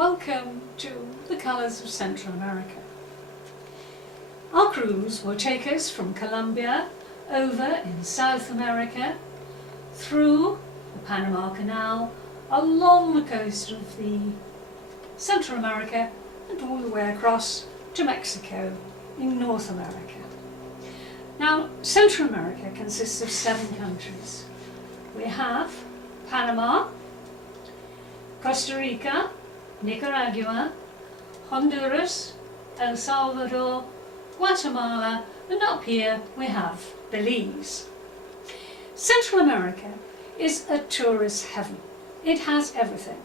Welcome to the colours of Central America. Our cruise will take us from Colombia over in South America, through the Panama Canal, along the coast of the Central America and all the way across to Mexico in North America. Now, Central America consists of 7 countries. We have Panama, Costa Rica, Nicaragua, Honduras, El Salvador, Guatemala, and up here we have Belize. Central America is a tourist heaven. It has everything.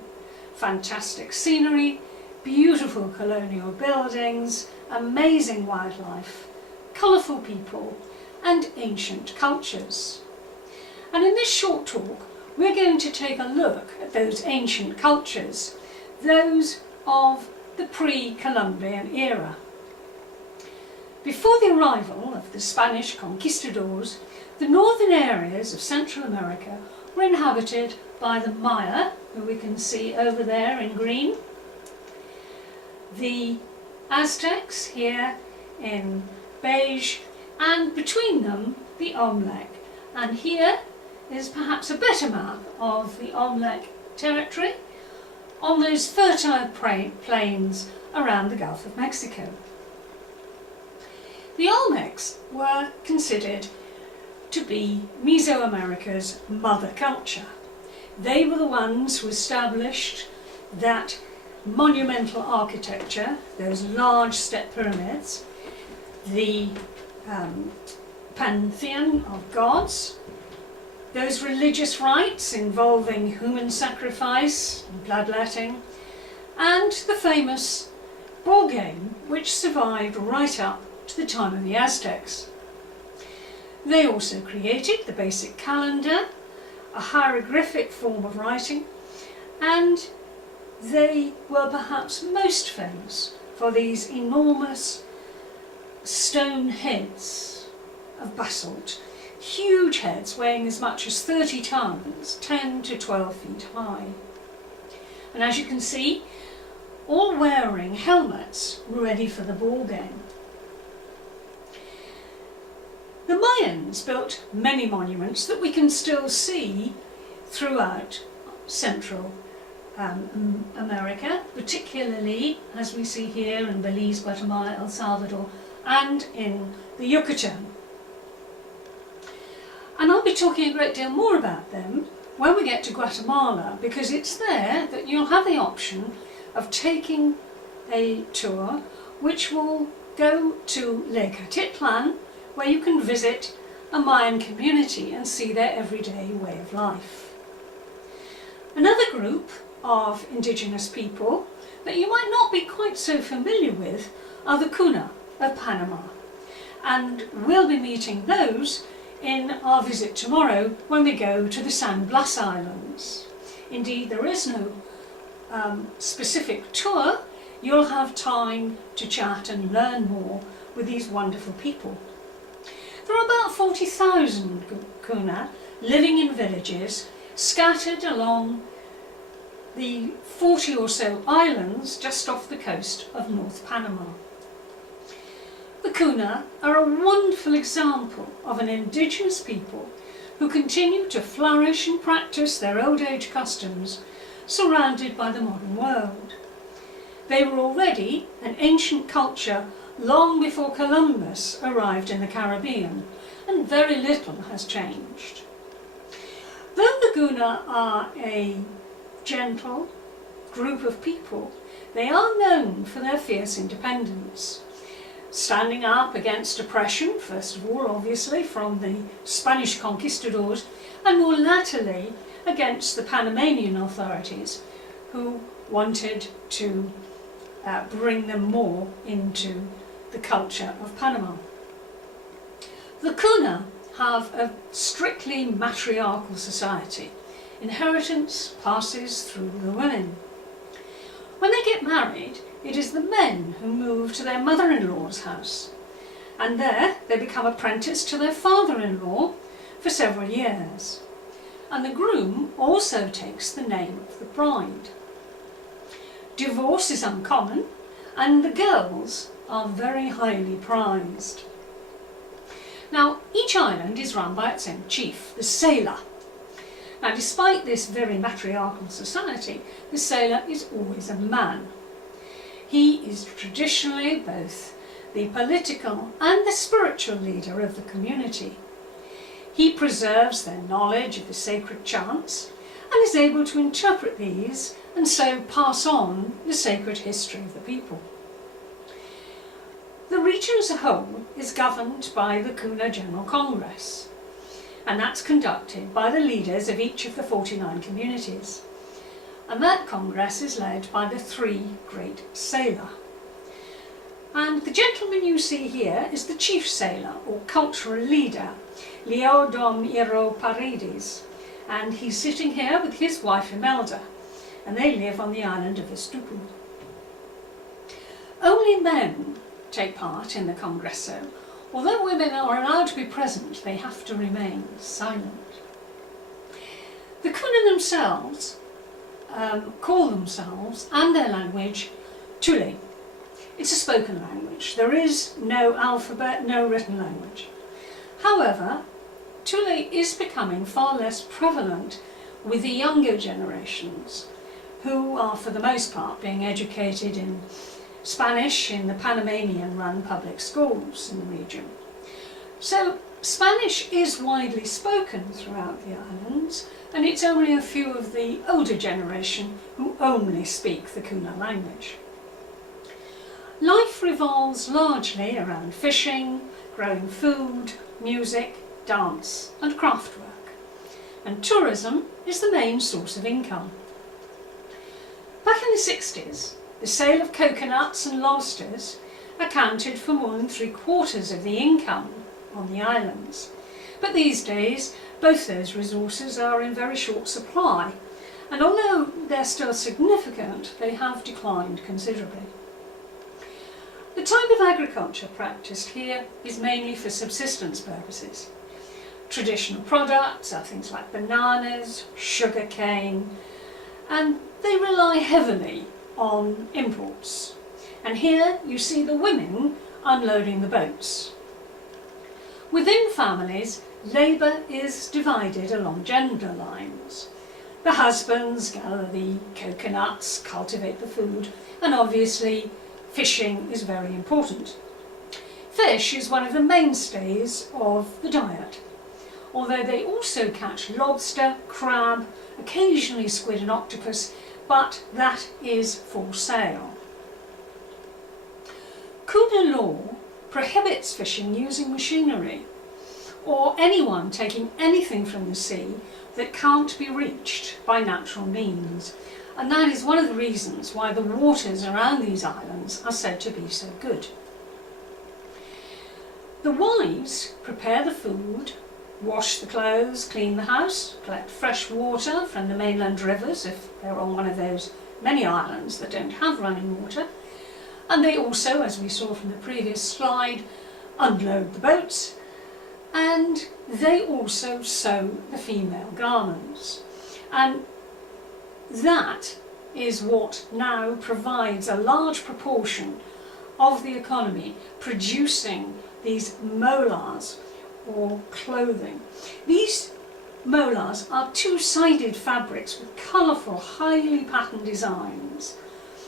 Fantastic scenery, beautiful colonial buildings, amazing wildlife, colourful people, and ancient cultures. And in this short talk, we're going to take a look at those ancient cultures, those of the pre-Columbian era. Before the arrival of the Spanish conquistadors, the northern areas of Central America were inhabited by the Maya, who we can see over there in green, the Aztecs here in beige, and between them the Olmec. And here is perhaps a better map of the Olmec territory on those fertile plains around the Gulf of Mexico. The Olmecs were considered to be Mesoamerica's mother culture. They were the ones who established that monumental architecture, those large step pyramids, the pantheon of gods, those religious rites involving human sacrifice and bloodletting, and the famous ball game which survived right up to the time of the Aztecs. They also created the basic calendar, a hieroglyphic form of writing, and they were perhaps most famous for these enormous stone heads of basalt, huge heads weighing as much as 30 tons, 10 to 12 feet high. And as you can see, all wearing helmets ready for the ball game. The Mayans built many monuments that we can still see throughout Central America, particularly as we see here in Belize, Guatemala, El Salvador, and in the Yucatan. And I'll be talking a great deal more about them when we get to Guatemala, because it's there that you'll have the option of taking a tour which will go to Lake Atitlan, where you can visit a Mayan community and see their everyday way of life. Another group of indigenous people that you might not be quite so familiar with are the Kuna of Panama, and we'll be meeting those in our visit tomorrow when we go to the San Blas Islands. Indeed, there is no specific tour. You'll have time to chat and learn more with these wonderful people. There are about 40,000 Kuna living in villages scattered along the 40 or so islands just off the coast of North Panama. The Kuna are a wonderful example of an indigenous people who continue to flourish and practice their old age customs surrounded by the modern world. They were already an ancient culture long before Columbus arrived in the Caribbean, and very little has changed. Though the Kuna are a gentle group of people, they are known for their fierce independence, standing up against oppression, first of all obviously from the Spanish conquistadors, and more latterly against the Panamanian authorities, who wanted to bring them more into the culture of Panama. The Kuna have a strictly matriarchal society. Inheritance passes through the women. When they get married, it is the men who move to their mother-in-law's house, and there they become apprenticed to their father-in-law for several years. And the groom also takes the name of the bride. Divorce is uncommon, and the girls are very highly prized. Now, each island is run by its own chief, the sailor. Now, despite this very matriarchal society, the sailor is always a man. He is traditionally both the political and the spiritual leader of the community. He preserves their knowledge of the sacred chants and is able to interpret these and so pass on the sacred history of the people. The region as a whole is governed by the Kuna General Congress, and that's conducted by the leaders of each of the 49 communities. And that Congress is led by the three great sailor. And the gentleman you see here is the chief sailor or cultural leader, M2U02867, and he's sitting here with his wife Imelda, and they live on the island of Istupu. Only men take part in the Congresso. Although women are allowed to be present, they have to remain silent. The Kuna themselves call themselves and their language Tule. It's a spoken language. There is no alphabet, no written language. However, Tule is becoming far less prevalent with the younger generations, who are for the most part being educated in Spanish in the Panamanian-run public schools in the region. So Spanish is widely spoken throughout the islands, and it's only a few of the older generation who only speak the Kuna language. Life revolves largely around fishing, growing food, music, dance and craftwork, and tourism is the main source of income. Back in the 60s, the sale of coconuts and lobsters accounted for more than 3/4 of the income on the islands. But these days, both those resources are in very short supply, and although they're still significant, they have declined considerably. The type of agriculture practiced here is mainly for subsistence purposes. Traditional products are things like bananas, sugar cane, and they rely heavily on imports. And here you see the women unloading the boats. Within families, labour is divided along gender lines. The husbands gather the coconuts, cultivate the food, and obviously fishing is very important. Fish is one of the mainstays of the diet, although they also catch lobster, crab, occasionally squid and octopus, but that is for sale. Kuna law prohibits fishing using machinery, or anyone taking anything from the sea that can't be reached by natural means. And that is one of the reasons why the waters around these islands are said to be so good. The wives prepare the food, wash the clothes, clean the house, collect fresh water from the mainland rivers if they're on one of those many islands that don't have running water. And they also, as we saw from the previous slide, unload the boats, and they also sew the female garments. And that is what now provides a large proportion of the economy, producing these molars or clothing. These molars are two-sided fabrics with colourful, highly patterned designs.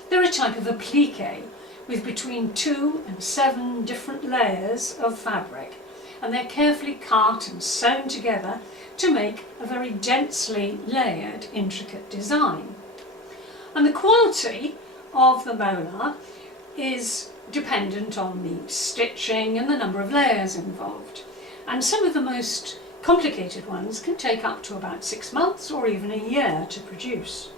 They're a type of applique with between 2 and 7 different layers of fabric, and they're carefully cut and sewn together to make a very densely layered, intricate design. And the quality of the molar is dependent on the stitching and the number of layers involved. And some of the most complicated ones can take up to about 6 months or even a year to produce.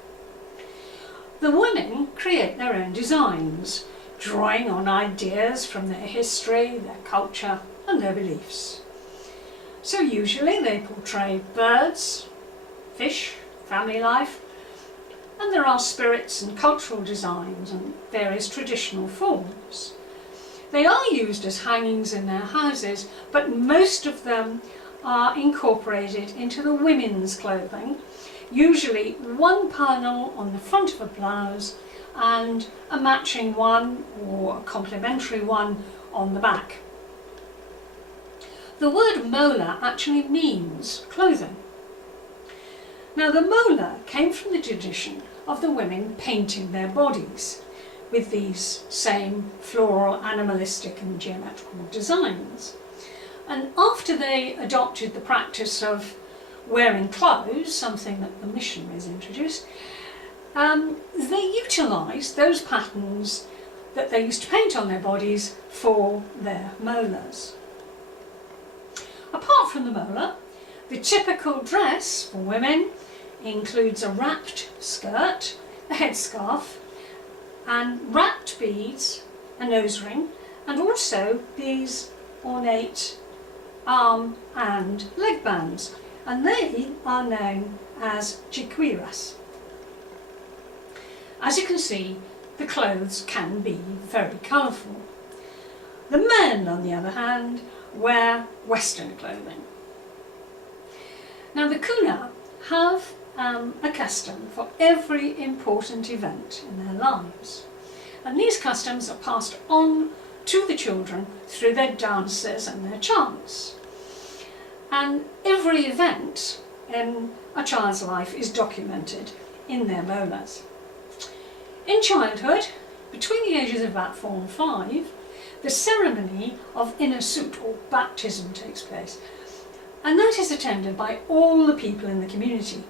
The women create their own designs, drawing on ideas from their history, their culture and their beliefs. So usually they portray birds, fish, family life, and there are spirits and cultural designs and various traditional forms. They are used as hangings in their houses, but most of them are incorporated into the women's clothing, usually one panel on the front of a blouse and a matching one or a complementary one on the back. The word mola actually means clothing. Now the mola came from the tradition of the women painting their bodies with these same floral, animalistic and geometrical designs. And after they adopted the practice of wearing clothes, something that the missionaries introduced, they utilised those patterns that they used to paint on their bodies for their molas. Apart from the mola, the typical dress for women includes a wrapped skirt, a headscarf, and wrapped beads, a nose ring, and also these ornate arm and leg bands, and they are known as chiquiras. As you can see, the clothes can be very colourful. The men, on the other hand, wear Western clothing. Now the Kuna have a custom for every important event in their lives, and these customs are passed on to the children through their dances and their chants. And every event in a child's life is documented in their molas. In childhood, between the ages of about 4 and 5, the ceremony of inner suit or baptism takes place, and that is attended by all the people in the community.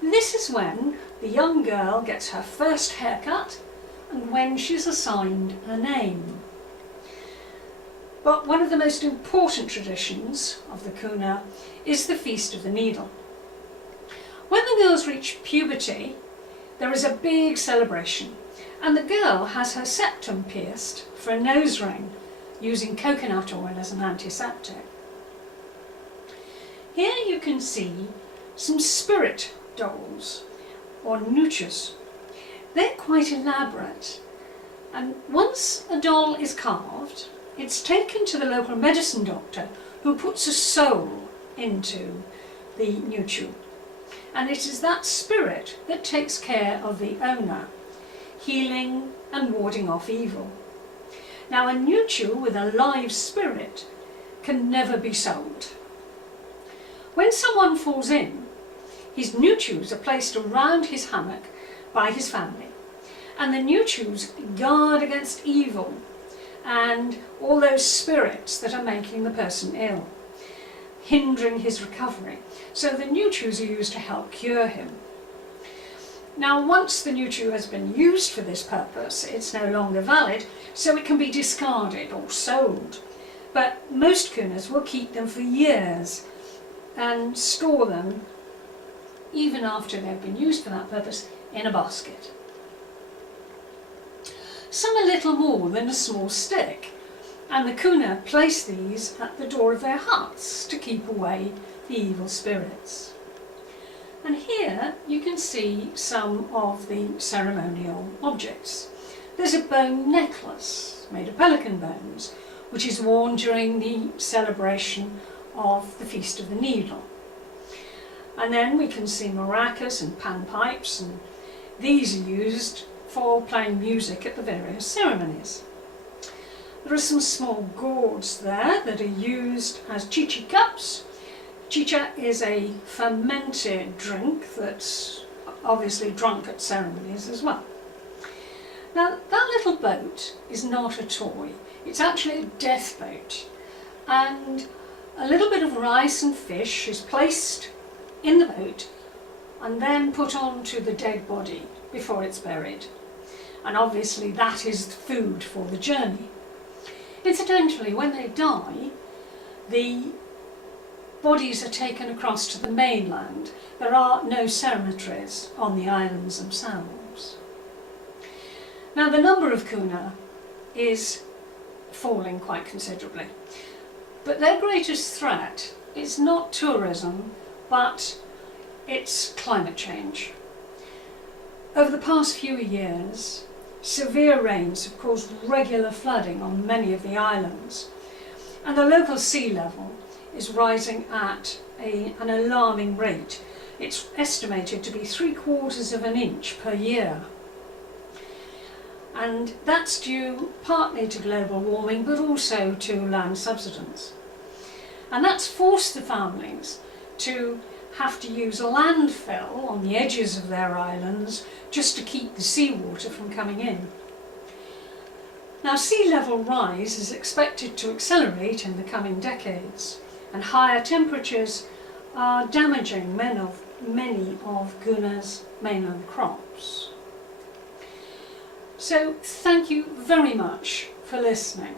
This is when the young girl gets her first haircut and when she's assigned a name. But one of the most important traditions of the Kuna is the Feast of the Needle. When the girls reach puberty, there is a big celebration, and the girl has her septum pierced for a nose ring using coconut oil as an antiseptic. Here you can see some spirit dolls, or nuchas. They're quite elaborate, and once a doll is carved, it's taken to the local medicine doctor who puts a soul into the nuchu, and it is that spirit that takes care of the owner, healing and warding off evil. Now a nuchu with a live spirit can never be sold. When someone falls in, his nuchus are placed around his hammock by his family, and the nuchus guard against evil and all those spirits that are making the person ill, hindering his recovery. So the nuchus are used to help cure him. Now once the nuchu has been used for this purpose, it's no longer valid, so it can be discarded or sold. But most kunas will keep them for years and store them, even after they've been used for that purpose, in a basket. Some are little more than a small stick, and the Kuna place these at the door of their huts to keep away the evil spirits. And here you can see some of the ceremonial objects. There's a bone necklace made of pelican bones, which is worn during the celebration of the Feast of the Needle. And then we can see maracas and panpipes, and these are used for playing music at the various ceremonies. There are some small gourds there that are used as chicha cups. Chicha is a fermented drink that's obviously drunk at ceremonies as well. Now that little boat is not a toy, it's actually a death boat, and a little bit of rice and fish is placed in the boat and then put onto the dead body before it's buried. And obviously that is food for the journey. Incidentally, when they die, the bodies are taken across to the mainland. There are no cemeteries on the islands themselves. Now the number of Kuna is falling quite considerably, but their greatest threat is not tourism, but it's climate change. Over the past few years, severe rains have caused regular flooding on many of the islands, and the local sea level is rising at an alarming rate. It's estimated to be 3/4 of an inch per year. and that's due partly to global warming but also to land subsidence. And that's forced the families to have to use a landfill on the edges of their islands just to keep the seawater from coming in. Now, sea level rise is expected to accelerate in the coming decades, and higher temperatures are damaging many of Guinea's mainland crops. So thank you very much for listening.